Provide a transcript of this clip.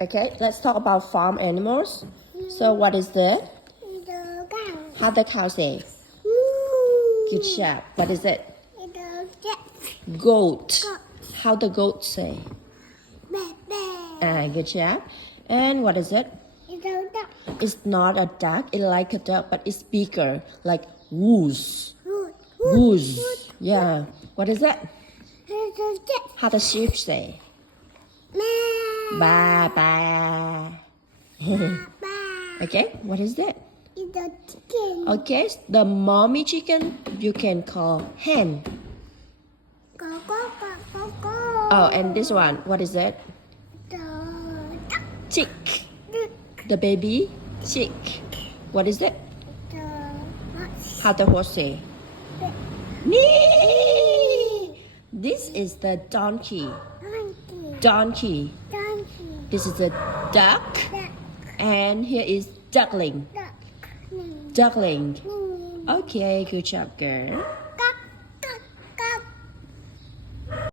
Okay, let's talk about farm animals. So what is that? The cow. How the cow say? Good job. What is it? The cat. Goat. How the goat say? Baby. Good job. And what is it? The duck. It's not a duck. It's like a duck, but it's bigger, like goose. Wood. Goose. Yeah. What is it? The cat. How the sheep say? Ba ba. Okay. What is that? The chicken. Okay. The mommy chicken you can call hen. Go, go, go, go, go. Oh, and this one. What is it? The duck. Chick. The The baby chick. What is it? horse. How the horse say? The Nee. This is the donkey. monkey. Donkey. Donkey. This is a duck. Duck. And here is duckling. Duck. Duckling. Mm. Okay, good job, girl.